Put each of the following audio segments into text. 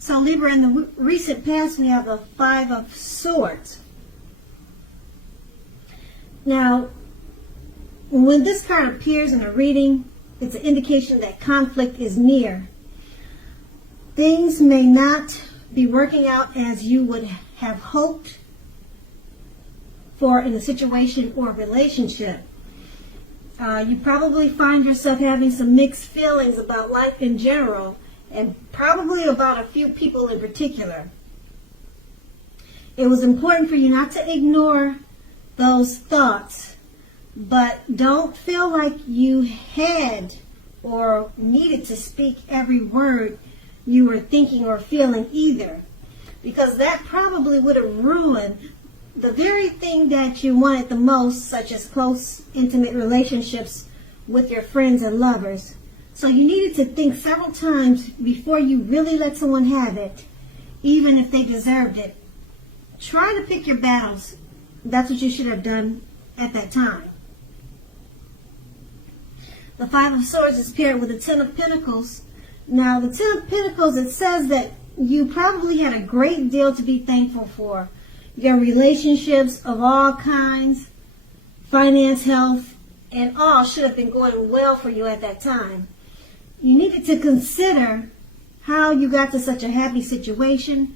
So Libra, in the recent past, we have the Five of Swords. Now, when this card appears in a reading, it's an indication that conflict is near. Things may not be working out as you would have hoped for in a situation or relationship. You probably find yourself having some mixed feelings about life in general, and probably about a few people in particular. It was important for you not to ignore those thoughts, but don't feel like you had or needed to speak every word you were thinking or feeling either, because that probably would have ruined the very thing that you wanted the most, such as close, intimate relationships with your friends and lovers. So you needed to think several times before you really let someone have it, even if they deserved it. Try to pick your battles. That's what you should have done at that time. The Five of Swords is paired with the Ten of Pentacles. Now, the Ten of Pentacles, it says that you probably had a great deal to be thankful for. Your relationships of all kinds, finance, health, and all should have been going well for you at that time. You needed to consider how you got to such a happy situation.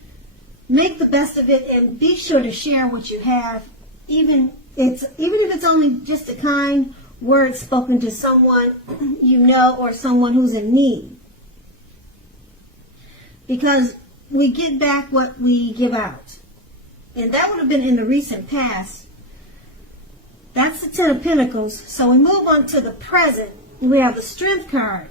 Make the best of it and be sure to share what you have, even if it's only just a kind word spoken to someone you know or someone who's in need. Because we get back what we give out. And that would have been in the recent past. That's the Ten of Pentacles. So we move on to the present. We have the Strength card.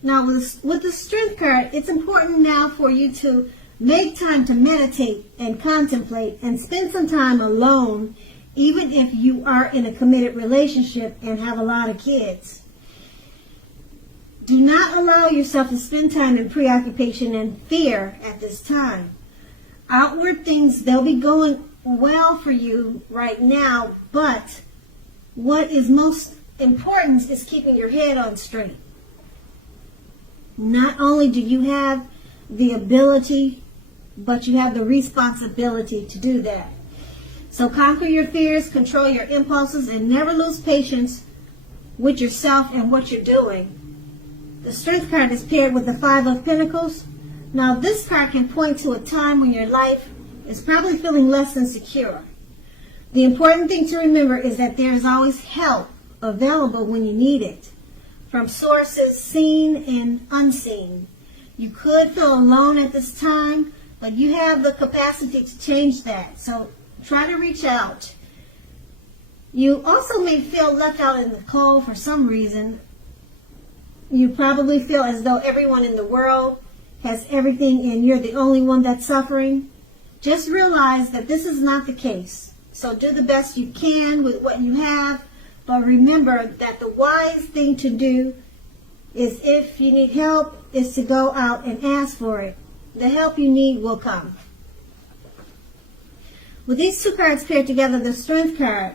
Now with the Strength card, it's important now for you to make time to meditate and contemplate and spend some time alone, even if you are in a committed relationship and have a lot of kids. Do not allow yourself to spend time in preoccupation and fear at this time. Outward things, they'll be going well for you right now, but what is most important is keeping your head on straight. Not only do you have the ability, but you have the responsibility to do that. So conquer your fears, control your impulses, and never lose patience with yourself and what you're doing. The Strength card is paired with the Five of Pentacles. Now this card can point to a time when your life is probably feeling less than secure. The important thing to remember is that there is always help available when you need it, from sources seen and unseen. You could feel alone at this time, but you have the capacity to change that. So try to reach out. You also may feel left out in the cold for some reason. You probably feel as though everyone in the world has everything and you're the only one that's suffering. Just realize that this is not the case. So do the best you can with what you have, but remember that the wise thing to do is, if you need help, is to go out and ask for it. The help you need will come. With these two cards paired together, the Strength card,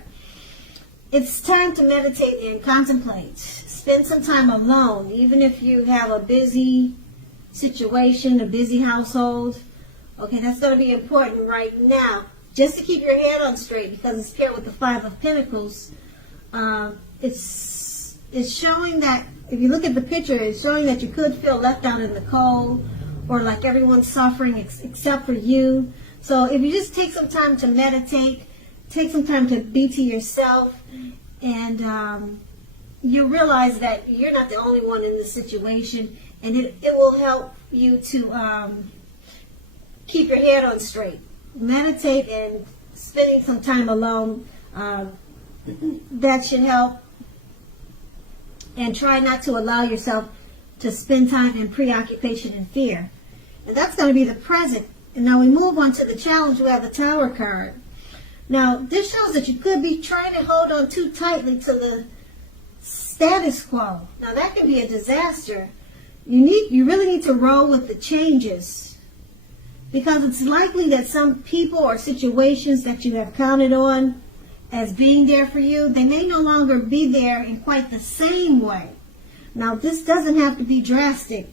it's time to meditate and contemplate. Spend some time alone, even if you have a busy situation, a busy household. Okay, that's going to be important right now, just to keep your head on straight, because it's paired with the Five of Pentacles. It's showing that, if you look at the picture, it's showing that you could feel left out in the cold, or like everyone's suffering except for you. So if you just take some time to meditate, take some time to be to yourself, and you realize that you're not the only one in this situation, and it will help you to keep your head on straight. Meditate and spending some time alone, that should help. And try not to allow yourself to spend time in preoccupation and fear. And that's going to be the present. And now we move on to the challenge. We have the Tower card. Now, this shows that you could be trying to hold on too tightly to the status quo. Now, that can be a disaster. You really need to roll with the changes, because it's likely that some people or situations that you have counted on as being there for you, they may no longer be there in quite the same way. Now, this doesn't have to be drastic.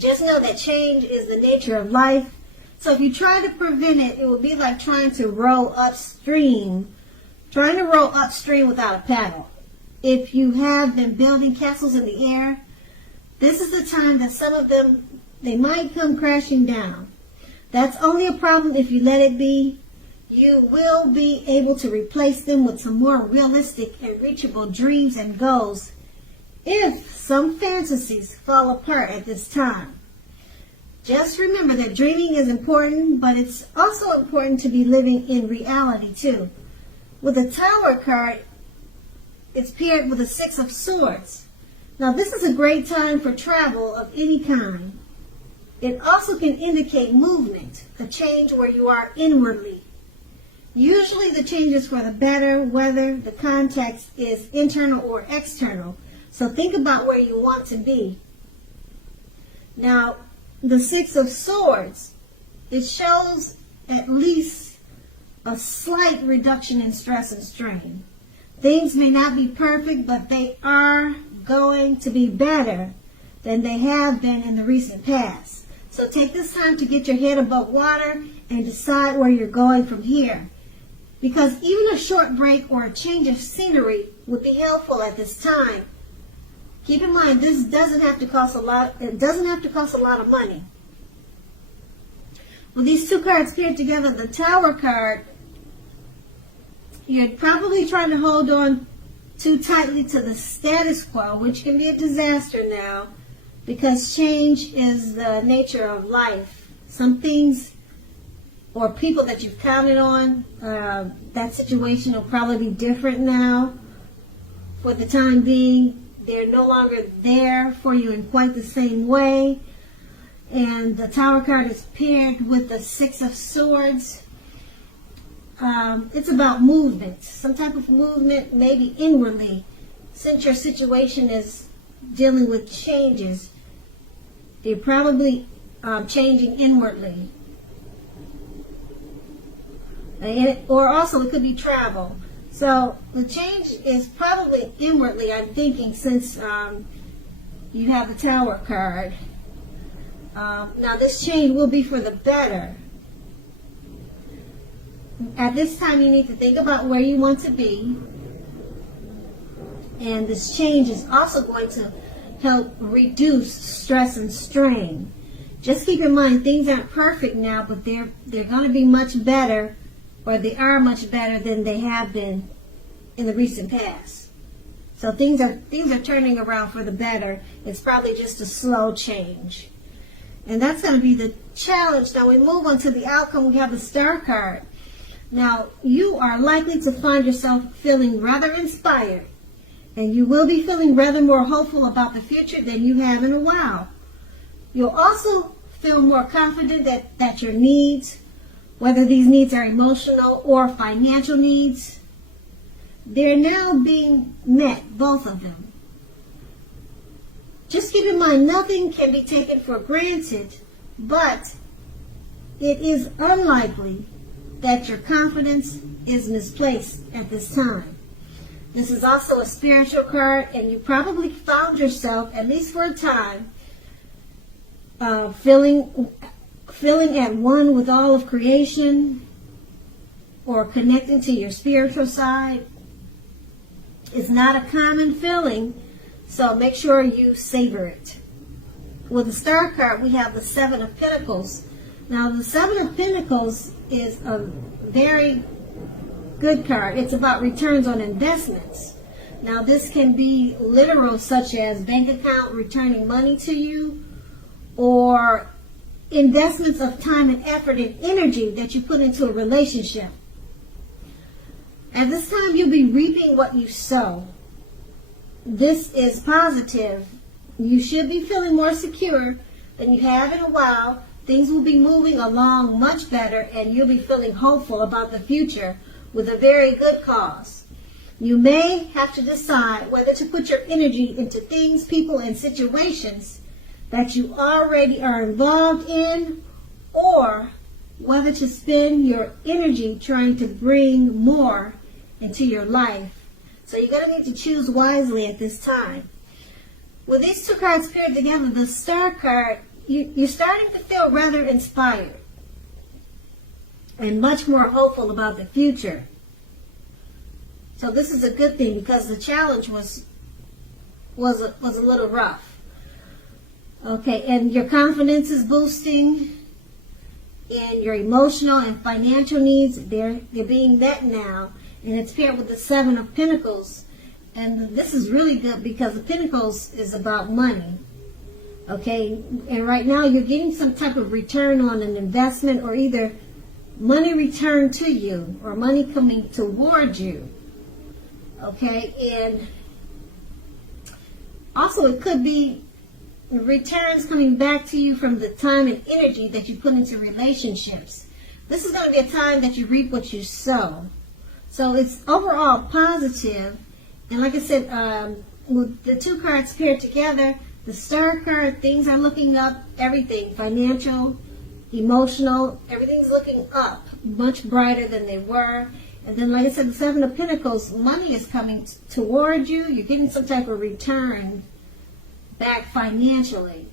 Just know that change is the nature of life. So if you try to prevent it, it would be like trying to row upstream. Trying to row upstream without a paddle. If you have been building castles in the air, this is the time that some of them, they might come crashing down. That's only a problem if you let it be. You will be able to replace them with some more realistic and reachable dreams and goals if some fantasies fall apart at this time. Just remember that dreaming is important, but it's also important to be living in reality too. With the Tower card, it's paired with the Six of Swords. Now this is a great time for travel of any kind. It also can indicate movement, a change where you are inwardly. Usually the change is for the better, whether the context is internal or external. So think about where you want to be. Now, the Six of Swords, it shows at least a slight reduction in stress and strain. Things may not be perfect, but they are going to be better than they have been in the recent past. So take this time to get your head above water and decide where you're going from here. Because even a short break or a change of scenery would be helpful at this time. Keep in mind, this doesn't have to cost a lot. It doesn't have to cost a lot of money. With these two cards paired together, the Tower card, you're probably trying to hold on too tightly to the status quo, which can be a disaster now, because change is the nature of life. Some things or people that you've counted on, that situation will probably be different now. For the time being, they're no longer there for you in quite the same way. And the Tower card is paired with the Six of Swords. It's about movement, some type of movement, maybe inwardly. Since your situation is dealing with changes, you're probably changing inwardly. Or also it could be travel. So the change is probably inwardly, I'm thinking, since you have the Tower card. Now this change will be for the better. At this time you need to think about where you want to be. And this change is also going to help reduce stress and strain. Just keep in mind, things aren't perfect now, but they're going to be much better, or they are much better than they have been in the recent past. So things are turning around for the better. It's probably just a slow change. And that's going to be the challenge. Now we move on to the outcome. We have the Star card. Now you are likely to find yourself feeling rather inspired, and you will be feeling rather more hopeful about the future than you have in a while. You'll also feel more confident that your needs, whether these needs are emotional or financial needs, they're now being met, both of them. Just keep in mind, nothing can be taken for granted, but it is unlikely that your confidence is misplaced at this time. This is also a spiritual card, and you probably found yourself, at least for a time, feeling at one with all of creation, or connecting to your spiritual side. It's not a common feeling, so make sure you savor it. With the Star card, we have the Seven of Pentacles. Now, the Seven of Pentacles is a very good card. It's about returns on investments. Now, this can be literal, such as bank account returning money to you, or investments of time and effort and energy that you put into a relationship. At this time, you'll be reaping what you sow. This is positive. You should be feeling more secure than you have in a while. Things will be moving along much better, and you'll be feeling hopeful about the future with a very good cause. You may have to decide whether to put your energy into things, people, and situations that you already are involved in, or whether to spend your energy trying to bring more into your life. So you're going to need to choose wisely at this time. With these two cards paired together, the Star card, you're starting to feel rather inspired and much more hopeful about the future. So this is a good thing because the challenge was a little rough. Okay, and your confidence is boosting, and your emotional and financial needs, they're being met now, and it's paired with the Seven of Pentacles. And this is really good because the Pentacles is about money. Okay, and right now you're getting some type of return on an investment, or either money returned to you or money coming toward you. Okay, and also it could be returns coming back to you from the time and energy that you put into relationships. This is going to be a time that you reap what you sow. So it's overall positive. And like I said, with the two cards paired together, the Star card, things are looking up, everything, financial, emotional, everything's looking up, much brighter than they were. And then, like I said, the Seven of Pentacles, money is coming toward you. You're getting some type of return back financially.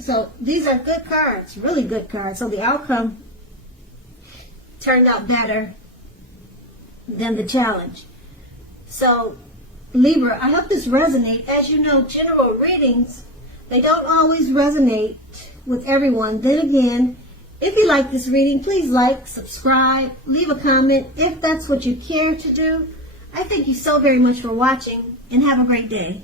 So these are good cards, really good cards. So the outcome turned out better than the challenge. So Libra, I hope this resonates. As you know, general readings, they don't always resonate with everyone. Then again, if you like this reading, please like, subscribe, leave a comment if that's what you care to do. I thank you so very much for watching, and have a great day.